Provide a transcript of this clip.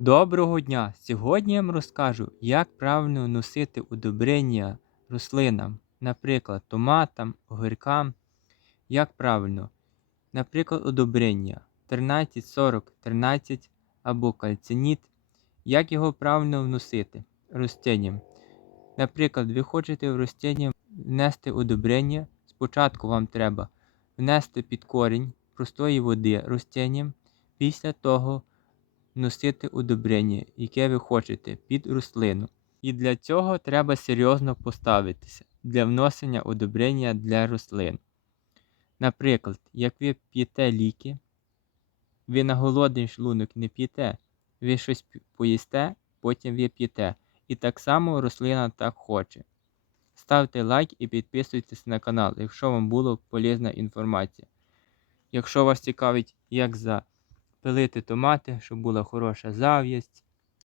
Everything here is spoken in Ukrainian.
Доброго дня! Сьогодні я вам розкажу, як правильно носити удобрення рослинам, наприклад, томатам, огіркам. Як правильно? Наприклад, удобрення 1340 13 або кальциніт. Як його правильно вносити рослинам? Наприклад, ви хочете в рослині внести удобрення. Спочатку вам треба внести під корінь простої води рослинам. Після того вносити удобрення, яке ви хочете під рослину. І для цього треба серйозно поставитися для вносення удобрення для рослин. Наприклад, як ви п'єте ліки, ви на голодний шлунок не п'єте, ви щось поїсте, потім ви п'єте. І так само рослина так хоче. Ставте лайк і підписуйтесь на канал, якщо вам була полезна інформація. Якщо вас цікавить, як запилити томати, щоб була хороша зав'язь,